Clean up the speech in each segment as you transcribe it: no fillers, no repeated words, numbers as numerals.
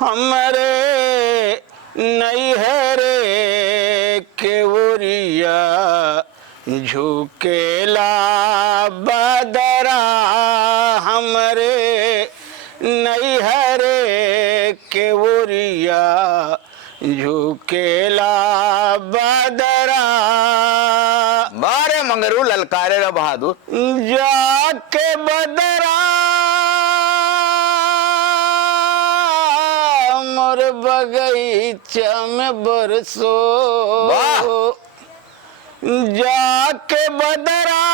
हमरे नैहरे केवरिया झुकेला बदरा हमरे नैहरे केवरिया झुकेला बदरा। बारे मंगरू ललकारे रे बहादुर। जाके बदरा मोर बगीचा में बरसो, जाके बदरा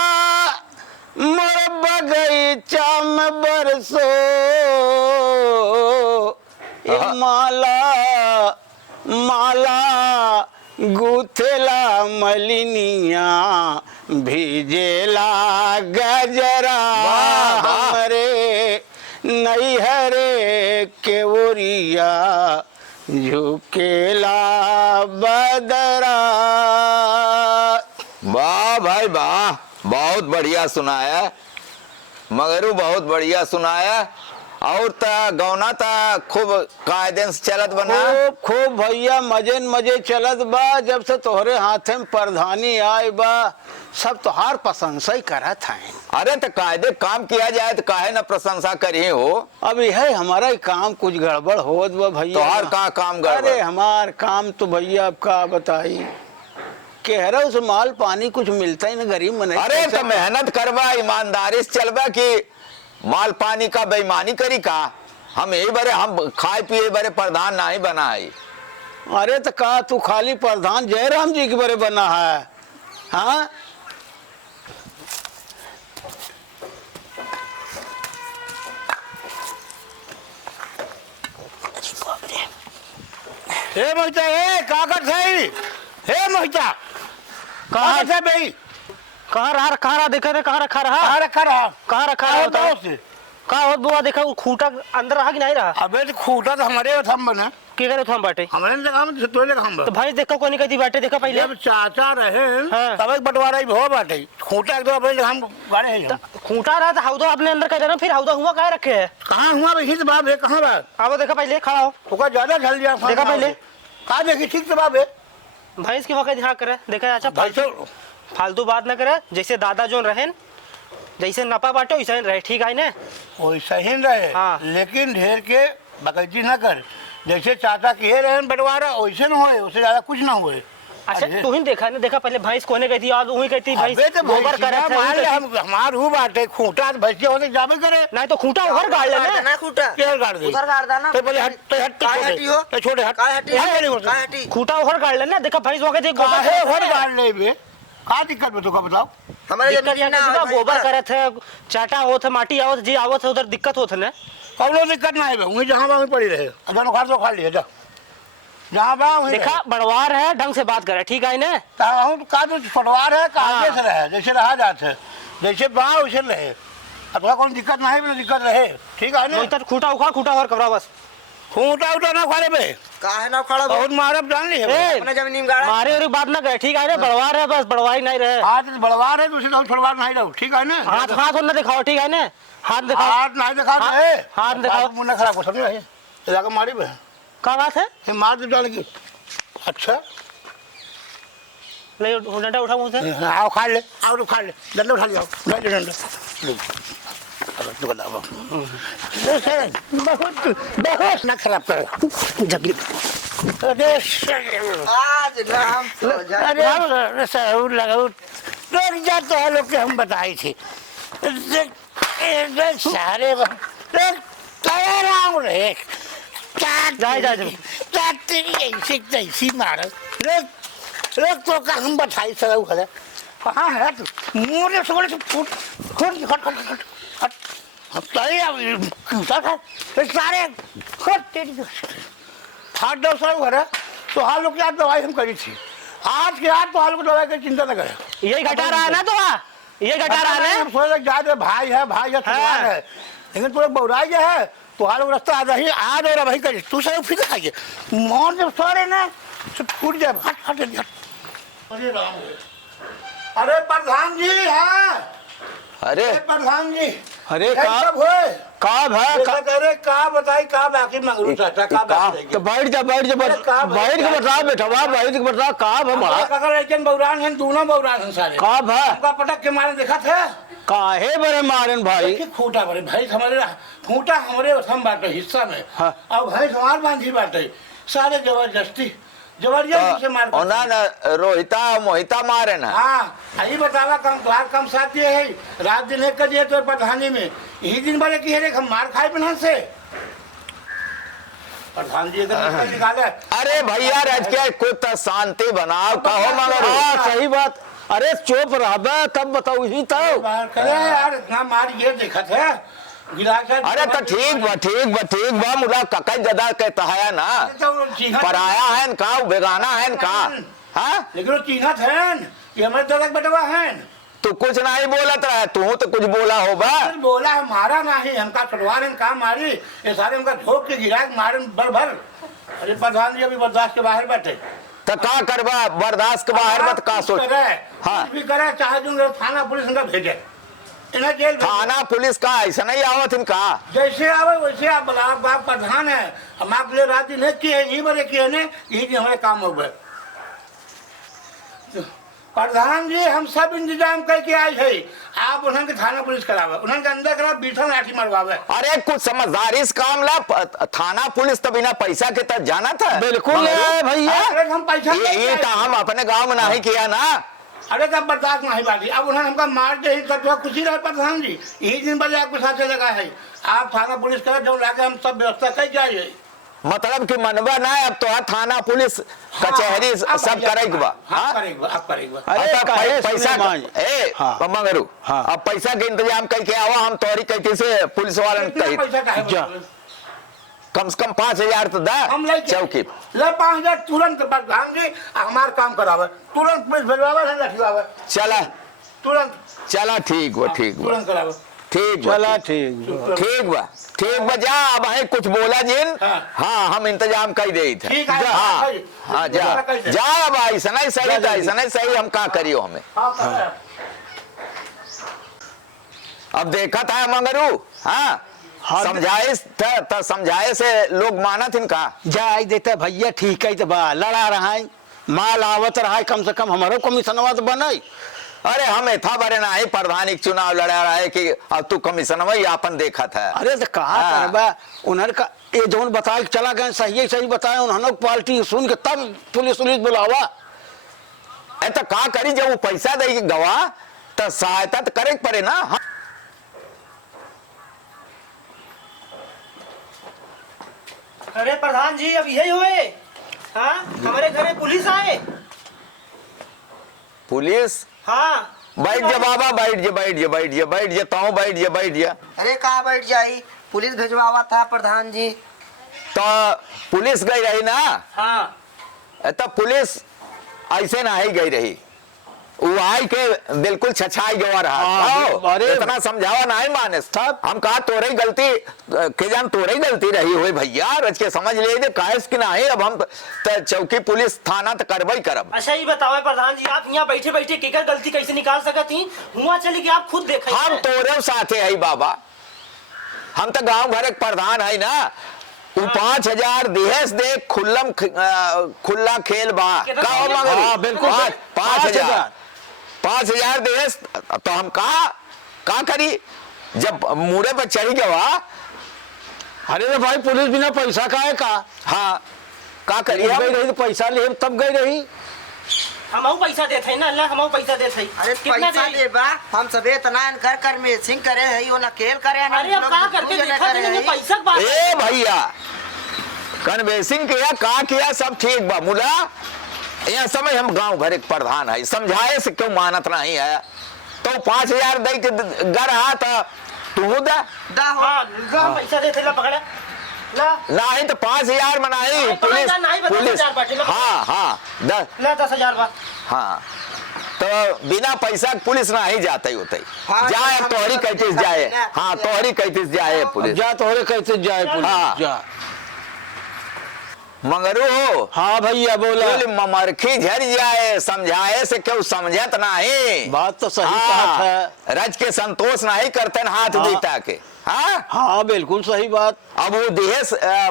मोर बगीचा में बरसो। माला माला गुथेला मलिनिया भिजेला गजरा हमरे नैहरे केवरिया झुकेला बदरा। वाह भाई वाह, बहुत बढ़िया सुनाया मगरू, बहुत बढ़िया सुनाया। और गौना था खूब कायदे से चलत बना। खूब भैया मजे मजे चलत बा। जब से तोहरे हाथे में प्रधानी आए बा सब तोहार प्रशंसा ही करत है। अरे तो कायदे काम किया जाए तो काहे ना प्रशंसा करी हो। अब यह हमारा ही काम कुछ गड़बड़ होत बा भैया। तोहार कहाँ काम गड़बड़? अरे हमार काम तो भैया अब का बताई, कह उस माल पानी कुछ मिलता ही ना गरीब मन। अरे तो मेहनत करवा, ईमानदारी से चलवा कि माल पानी का बेईमानी करी का। हम यही बरे हम खाए पिए बरे प्रधान नहीं बना है। अरे तो कहा तू खाली प्रधान जयराम जी के बरे बना है। हाँ हे मोहिता, हे काकर सही, हे मोहिता कहाँ से भाई? कहाँ रहा देखा थे, कहाँ रखा रहा, कहाँ रखा रहा, कहाँ रखा रहा होता है? कहाँ होत बुआ देखा वो खूटा अंदर रहा कि नहीं रहा? अबे तो खूटा तो हमारे थम बना के करे थम बाटे हमारे जगह में तो जगह हम तो भाई देखा कोनी कहती बाटे देखा पहले जब चाचा रहे हाँ। तब एक बंटवारा ही हो बाटे खूटा एकदम अपने जगह हम गाड़े हैं। खूटा रहा था हौदा अपने अंदर कर देना, फिर हौदा हुआ कहाँ रखे है? कहाँ हुआ भाई? बाप है कहाँ बात? अब देखा पहले खड़ा हो, तो ज्यादा ढल दिया देखा पहले कहा देखी ठीक से बाप है भैंस के वक्त ध्यान करे देखा। अच्छा भाई तो फालतू बात न करे, जैसे दादा जो रहे जैसे नपा बाटे वैसे रहे, ठीक है ना? वैसा ही रहे हाँ। लेकिन ढेर के बकैती न कर। जैसे चाचा किए रहे बंटवारा वैसे न होए, उससे ज्यादा कुछ ना हुए। अच्छा तू ही देखा ना, देखा पहले भैंस कोने कहती आज वही कहती भैंस गोबर करे हमार हूँ बाटे खूटा भैंसिया होते जाबे करे नहीं तो खूटा उधर गाड़ लेना ना खूटा केयर गाड़ दे उधर गाड़ देना। तो पहले हट तो हट काय हटी हो? तो छोटे हट काय हटी? हाँ, मेरी काय हटी? खूटा उधर गाड़ लेना, देखा भैंस वक्त काहे हर गाड़ ले बे का दिक्कत बे तो का बताओ। हमारे जमीन ना गोबर करत है, चाटा होत है, माटी आवत जी आवत है, उधर दिक्कत होत है ना? कौनो दिक्कत ना है बे, वहीं जहाँ वहीं पड़ी रहे। अगर उखाड़ तो खा लिया जा जहाँ बा वहीं देखा बड़वार है, ढंग से बात करे, ठीक है ना? का तो पटवार है कागे से रहे जैसे रहा जाते है, जैसे बा वैसे रहे। अब कौन दिक्कत ना है बिना दिक्कत रहे, ठीक है ना? तो खूटा उखाड़ खूटा और कबरा बस खूंटा उठा ना खाले बे काहे ना खड़ा बहुत मारब जान ली है ए, अपने जमीन में गाड़ा मारे और बात ना करे, ठीक है ना? बड़वार है बस, बड़वाई नहीं रहे। हाथ बड़वार है दूसरे छोड़वार नहीं रहो, ठीक है ना? हाथ हाथ ना दिखाओ, ठीक है ना? हाथ दिखाओ, हाथ नहीं दिखा दे हाथ दिखाओ। मुंह ना खराब हो समझे भाई जाकर मारी बे क्या बात है? ये मार दे डाल की। अच्छा ले डंडा उठा मुंह से, आओ खा ले, आओ खा ले, डंडा उठा लिया ले डंडा बहुत बहुत ना खराब कर जबली। आज राम तो जा अरे सहूर लगाओ लोग जाते हैं लोग के हम बताई थी सारे लोग तैयार रहे ऐसे ऐसी मारो लोग तो का हम बताई सर कहाँ है तू मुँह से फूट फूट हट हट हट हट सारे हाथ दो सौ घर तो हाल लोग याद दवाई हम करी थी आज के आज तो हाल को दवाई की चिंता न करे। यही घटा रहा है ना? तो ये घटा रहा है हम सोच जाते भाई है है लेकिन पूरे बौराई है तो हाल रास्ता आज और भाई करी तू सब फिर खाइए मोहन जब सो रहे ना सब फूट जाए हट हट अरे प्रधान जी है अरे प्रधान जी अरे यही का सब होए का भा देखा करे का बताई का बाकी मंगरू चाचा का बाकी तो बैठ जा बैठ के बता बेटा बैठ के बता का भा बड़ा अगर एक बौरान है दोनों बौरान हैं सारे का भा हमका पटक के मारे देखा था काहे बरे मारन भाई देखिए खूंटा बड़े भाई हमारे खूंटा हमारे हम बाटे हिस्सा में हाँ। अब भाई हमार बांधी बाटे सारे जबरदस्ती से मार ओना न रोहिता मोहिता मारे ना हाँ यही बतावा कम तुम्हार कम साथ ये है रात दिन एक कर दिए तो प्रधानी में यही दिन भरे की है हम मार खाए बिना से प्रधान जी अगर निकाले अरे भैया रज के कुछ शांति बनाओ कहो मगर हाँ सही बात अरे चुप रहा तब बताओ ही तो मार करे यार इतना मार ये देखा था अरे तो ठीक बा मुला ककई जदा कहता है ना पराया है का बेगाना है का हाँ लेकिन वो चिन्हत है ये हमारे दलक बटवा है तू कुछ नहीं बोलत रहा तू तो कुछ बोला होगा बोला है मारा नहीं हमका छुड़वा रहे का मारी ये सारे हमका ठोक के गिरा मारे भर भर अरे प्रधान जी अभी बर्दाश्त के बाहर बैठे तो का करबा बर्दाश्त के बाहर मत का सोच हाँ भी करे चाहे जो थाना पुलिस उनका भेजे इन्हें जेल भेजे। थाना पुलिस का ऐसा नहीं आवत इनका जैसे आवे वैसे आप बोला आप प्रधान है हम आपके लिए रात दिन किए यही बड़े किए ने यही दिन हमारे काम हो गए प्रधान जी हम सब इंतजाम करके आए है आप उन्होंने थाना पुलिस करावे उन्होंने अंदर करा बीठा लाठी मरवावे अरे कुछ समझदारी इस काम ला थाना पुलिस तो बिना पैसा के तक जाना था बिल्कुल है भैया अरे हम पैसा ये तो हम अपने गांव में नहीं किया ना अरे तब बर्दाश्त नहीं बाकी अब उन्होंने हमका मार दे तब तो खुशी रहे प्रधान जी यही दिन बजे आपके साथ लगा है आप थाना पुलिस करा जो लाके हम सब व्यवस्था कर जाइए मतलब कि मनवा ना अब तो थाना पुलिस कचहरी सब करेगा हाँ करेगा आप करेगा अरे काहे पैसा ए हाँ। मंगरू हाँ। अब पैसा के इंतजाम करके आवा हम तोरी कहते से पुलिस वालन कही पैसा काहे जा। कम से कम 5,000 तो दा हम लेके चौकी ले 5,000 तुरंत प्रधान जी हमार काम करावे तुरंत पुलिस भेजवावे है रखवावे चला तुरंत चला ठीक बा तुरंत करावे ठीक बा चला ठीक ठीक बा जा अब है कुछ बोला जिन हाँ। हाँ हम इंतजाम कर दे थे ठीक है हाँ भाई। हाँ जा कैसे? जा अब ऐसा नहीं सही था ऐसा नहीं सही हम का करियो हमें हाँ करेगा। अब देखा था मंगरू हाँ हाँ। समझाए से लोग मानत इनका जाए देते भैया ठीक है तो बा लड़ा रहा है माल आवत रहा है कम से कम हमारो कमीशनवा तो बनाई अरे हम था बरे ना प्रधान चुनाव लड़ा रहा है कि अब तू कमीशन वही आपन देखा था अरे तो कहा हाँ। करबा उन्हर का ये जोन बताए के चला गए सही बताए उन्होंने पार्टी सुन के तब पुलिस बुलावा तो का करी जब वो पैसा दे गवा तो सहायता तो करे पड़े ना अरे प्रधान जी अब यही हुए हाँ हमारे घरे पुलिस आए पुलिस हाँ बैठ जा बाबा बैठ जा अरे कहाँ बैठ जाई पुलिस भेजवावा था प्रधान जी तो पुलिस गई रही ना हाँ तो पुलिस ऐसे ना ही गई रही वो आई के बिल्कुल छछाई गवा रहा हाँ, अरे इतना समझावा नहीं माने साहब हम कहा तोरे गलती के जान तोरे गलती रही हुई भैया रच के समझ ले कायस की नहीं अब हम तो चौकी पुलिस थाना तो करबई करब अच्छा ये बताओ प्रधान जी आप यहाँ बैठे बैठे केकर गलती कैसे निकाल सकती हुआ चली कि आप खुद देखे हम तोरे साथे है बाबा हम तो गांव घर एक प्रधान है ना वो 5,000 देश दे खुला खेल बा का हो मगर हाँ, बिल्कुल 5,000 देश तो हम का करी जब मुड़े पे चढ़ी गवा अरे तो भाई पुलिस बिना पैसा का है का हाँ का करी गई हम? रही तो पैसा ले तब गई रही हम पैसा देते हैं ना अल्लाह हम पैसा देते हैं अरे कितना पैसा दे दे बा हम सबे तना कर कर में सिंह करे है यो ना खेल करे है ना अरे अब लोग कहाँ करते दूध ना देखा करे नहीं है। पैसा की बात ए भैया कन्वेंसिंग किया का किया सब ठीक बा मुला यहाँ समय हम गांव घर एक प्रधान है समझाए से क्यों मानत नहीं है तो 5,000 दे के घर हाथ तू दा दा हो हाँ पैसा देते ला पकड़ा ला नहीं तो 5,000 बनाई नहीं, पुलिस 5,000 नहीं, 10,000 बाटे, ला। हाँ हाँ ला 10,000 बात हाँ तो बिना पैसा के पुलिस ना ही जाते होते हाँ, जाए हम तोहरी सब कहते पैसा जाए देना, हाँ पैसा। तोहरी कहते जाए पुलिस जा तोहरे कैसे जाए पुलिस हाँ। जा मंगरू हो हाँ भैया बोला। बोले ममरखी झर जाए समझाए से क्यों समझत नहीं। बात तो सही कहा था। रज के संतोष नहीं करते न हाथ हाँ। बीता के। हाँ हाँ बिल्कुल सही बात। अब वो दिहे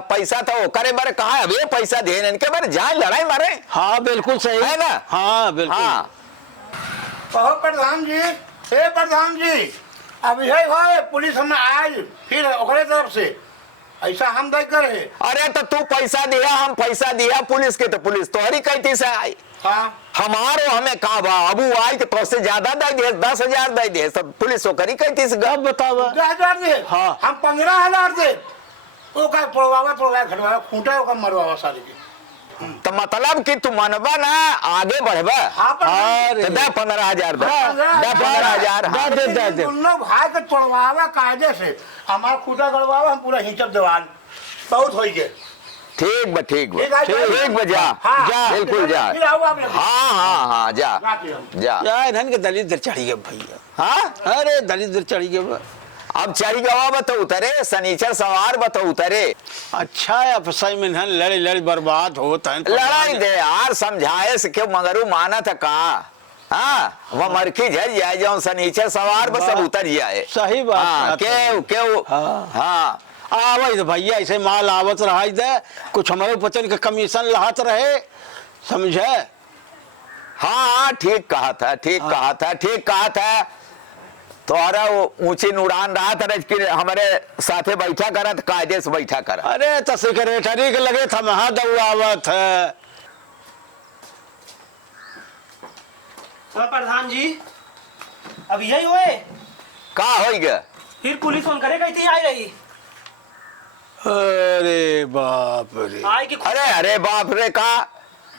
पैसा तो वो करे बारे कहा अब ये पैसा दे इनके बारे जाए लड़ाई मारे। हाँ बिल्कुल सही है ना? हाँ बिल्कुल। हाँ कहो प्रधान जी, हे प्रधान जी, अब यही हो पुलिस हमें आई फिर ओकरे तरफ से ऐसा हम दे करे। अरे तो तू पैसा दिया हम पैसा दिया पुलिस के तो पुलिस तोहरी कहती से आई। हाँ हमारो हमें कहा बा अबू आई तो से ज्यादा दे दे 10,000 दे दे सब पुलिस ओकरी कहती से अब बतावा। 10,000 दे। हाँ। हम 15,000 दे। वो का तोड़वावा घटवावा खूंटा ओका मरवावा सारे के। तो मतलब कि तू मनबा ना आगे बढ़बा। हाँ प्रधान जी। तो दे 15,000 दे 15,000 हाँ। दे। दोनों भाई के तोड़वावा कायदे से हमारा खूंटा गड़वावा हम पूरा हिंचब दीवार बहुत हो गए। ठीक बा ठीक बा ठीक है, ठीक बा जा हाँ। जा बिल्कुल जा। फिर आओ आप लोग। हाँ हाँ हाँ जा जाते हम। जा। यार धन के दलित चढ़ी गए भैया। हाँ अरे दलित चढ़ी गए। अब चढ़ी गवा बता उतरे शनिचर सवार बता उतरे। अच्छा है अब सही में धन लड़े लड़े बर्बाद होता है। लड़ाई दे यार समझाए से क्यों मगरू माना था का। हाँ वो मरखी झर जाए जाओ शनिचर सवार बस सब उतर जाए। सही बात। हाँ क्यों क्यों हाँ। हाँ आवत भैया ऐसे माल आवत रहा दे कुछ हमारे बचन के कमीशन लहात रहे समझे। हाँ ठीक कहा था ठीक कहा था ठीक कहा था। तोहरा वो ऊंची उड़ान रहा था कि हमारे साथे बैठा करा तो कायदे से बैठा करा। अरे तो सेक्रेटरी के लगे था महा दौड़ावत है। प्रधान जी अब यही हुए का हो गया फिर पुलिस फोन करे गई थी आई रही। अरे बाप रे। आई कि अरे अरे बाप रे का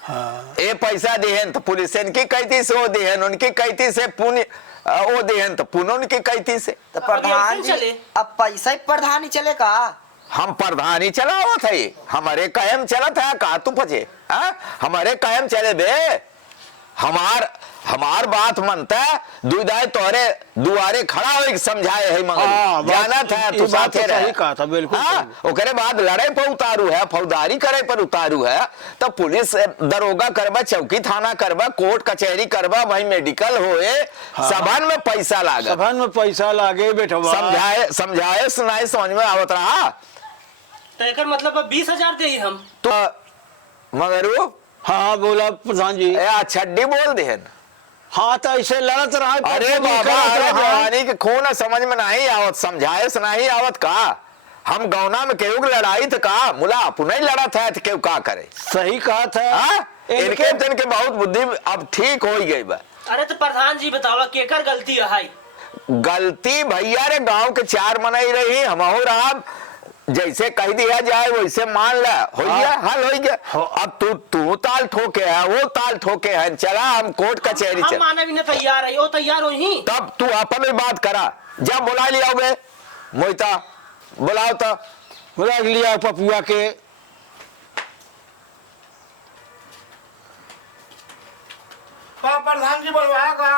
हाँ। ये पैसा दिहन तो पुलिस इनकी कहती से वो दिहन उनकी कहती से पुण्य वो दिहन तो पुण्य उनकी कहती से। तो प्रधान चले। जी अब पैसा ही प्रधान ही चले का। हम प्रधान ही चला हुआ था ये हमारे कायम चला था कहा तू पचे हमारे कायम चले बे। हमार बात मनता है दुदाई तोरे दुआरे खड़ा हो समझाए है मगर जाना था तू साथे रहे। कहा था बिल्कुल। ओकरे बाद लड़ाई पर उतारू है फौजदारी करे पर उतारू है तो पुलिस दरोगा करबा चौकी थाना करबा कोर्ट कचहरी करबा भाई मेडिकल होए सबन में पैसा लागे। सबन में पैसा लागे बेटा समझाए सुनाए समझ में आवत रहा। तो एकर मतलब 20,000 दे ही हम। तो मगरू हाँ बोला प्रधान जी। छड्डी बोल देहन। हाँ तो ऐसे लड़त रहा। अरे बाबा अरे जवानी के खून समझ में नहीं आवत समझाए से नहीं आवत का। हम गौना में केहू की लड़ाई तो का मुला अपने लड़ा था तो केहू का करे। सही कहा था। इनके तिनके बहुत बुद्धि अब ठीक हो गई बा। अरे तो प्रधान जी बतावा केकर गलती है। गलती भैया रे गांव के 4 मनई रही हम रहा जैसे कह दिया जाए वैसे मान ला हो गया हल हो गया। अब तू ताल ठोके है वो ताल ठोके है चला हम कोर्ट कचहरी हम चल। माने भी ना तैयार है वो तैयार हो ही। तब तू अपन में बात करा जब बुला लिया बे मोहिता बुलाओ तो बुला लिया पपुआ के। प्रधान जी बोलवाया का।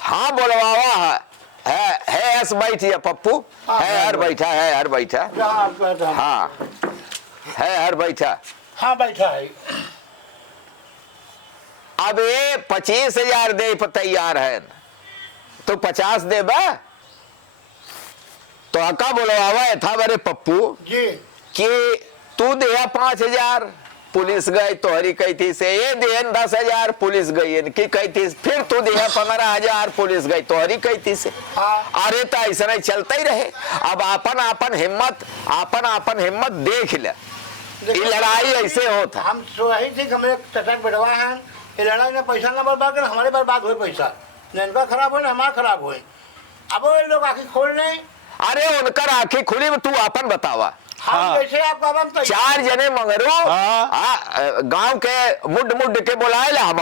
हाँ बोलवावा है ऐस बैठिए पप्पू है हर बैठा है हर बैठा। हाँ है हर बैठा। हाँ बैठा है। अब ये 25,000 दे पर तैयार है तो 50 दे बा तो अका बोलवावा था बरे पप्पू जी कि तू दिया 5,000 पुलिस गई तोहरी कहती से ये देन 10,000 पुलिस गई इनकी कहती फिर तू दिया 15,000 पुलिस गई तोहरी कहती से। अरे तो ऐसा नहीं चलता ही रहे। अब अपन हिम्मत देख ले ये लड़ाई ऐसे होता। हम वही थी हमारे चटक बैठवा है ये लड़ाई में पैसा ना बर्बाद कर हमारे बर्बाद हुए पैसा न इनका खराब हो ना हमारा खराब हुए। अब वो लोग आखिर खोल नहीं। अरे उनकर आंखें खुली तू अपन बतावा। हम जैसे आपको अब हम 4 जने मगरो गांव के मुड के बुलाए ला हम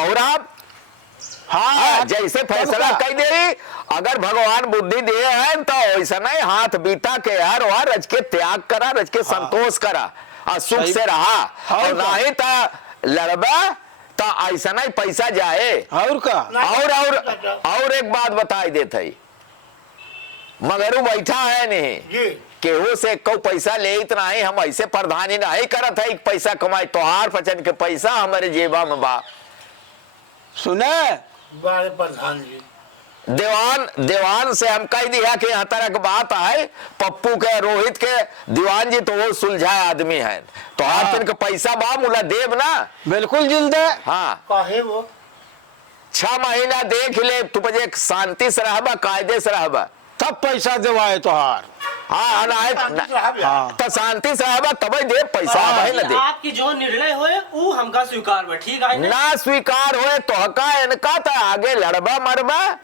हाँ जैसे फैसला कह दे अगर भगवान बुद्धि दिए हैं तो ऐसा नहीं हाथ बीता के यार वहां रज के त्याग करा रज के संतोष करा और सुख से रहा और नहीं तो लड़बा तो ऐसा नहीं पैसा जाए। और का और एक बात बताई देते मगरू बैठा है नहीं जी केहू से को पैसा ले इतना है, हम ऐसे प्रधानी नहीं करत है पैसा कमाए, तोहार पचन के पैसा हमारे जेबा में बा। सुने बारे प्रधान जी दीवान से हम कह दिया कि यहाँ तरह की बात है, पप्पू के रोहित के दीवान जी तो वो सुलझाए आदमी है, तो हर दिन का पैसा बा मुला देव ना। बिल्कुल जिंदे। हाँ काहे वो 6 महीना देख ले, तू बजे शांति से रहबा, कायदे से रहबा, तब पैसा देवाए तोहार। हाँ अनायत हाँ। तो शांति से रहबा तब दे पैसा, भाई ना दे। आपकी जो निर्णय होए वो हमका स्वीकार बा, ठीक है ना स्वीकार होए तो हका इनका तो आगे लड़बा मरबा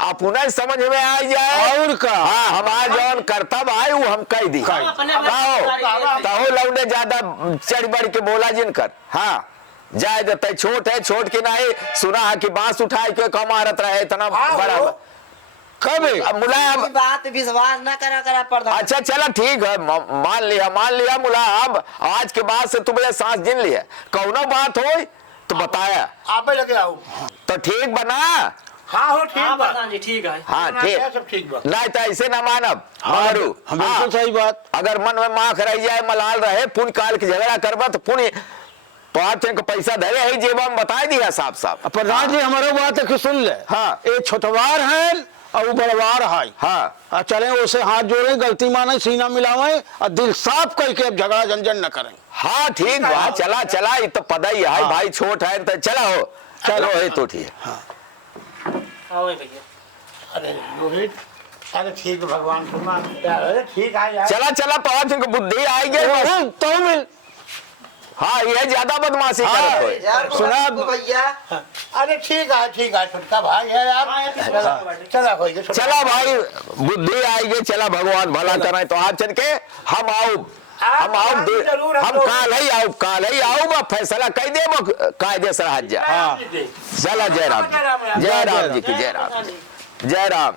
अपना समझ में आ जाए। और का हाँ हमारा जौन कर्तव्य है वो हम कह दी। तहो लौने ज्यादा चढ़ बढ़ के बोला जिनकर। हाँ जाए देते, छोट है, छोट की नहीं सुना है कि बांस उठाए के कमारत रहे इतना बड़ा। कब मुलायम बात विश्वास न करा प्रधान। अच्छा चला ठीक है, मान लिया मुलायम, आज के बाद से तुमने सांस गिन लिया, कौनो बात हो तो बताया आप ही लगे आओ। तो ठीक बना। हाँ हो ठीक हाँ बा। प्रधान जी ठीक है। हाँ सब ठीक बा। नहीं तो ऐसे ना मानब मारू। हाँ, बिल्कुल सही बात। अगर मन में माख रह जाए, मलाल रहे, पुण्य काल की झगड़ा करबा तो पुण्य पाँच का पैसा धरे है जेबा में, बता दिया साफ साफ। प्रधान जी हमारे बात है कि सुन ले। हाँ। ये छोटवार है और वो बड़वार है। हाँ चले उसे हाथ जोड़े, गलती माने, सीना मिलावे और दिल साफ करके अब झगड़ा झंझट न करें। हाँ ठीक बा, चला ये तो पता ही है। हाँ। भाई छोट है तो चला हो, चलो है तो ठीक है। आओ भैया। अरे रोहित, अरे ठीक है भगवान सुना। अरे ठीक है यार। चला पाँच को बुद्धि आई गई तो मिल। हाँ ये ज्यादा बदमाशी हाँ। करत होय। यार सुना भैया अरे ठीक है छोटका भाई है हाँ, आप। ये चला चला हो गया। चला भाई बुद्धि आएगी, चला भगवान भला करे तो हाथ चल के हम आओ जरूर हम काल ही आओ बा फैसला कह दे कायदे से हाथ जा। हाँ। चला जय राम जी की जय राम।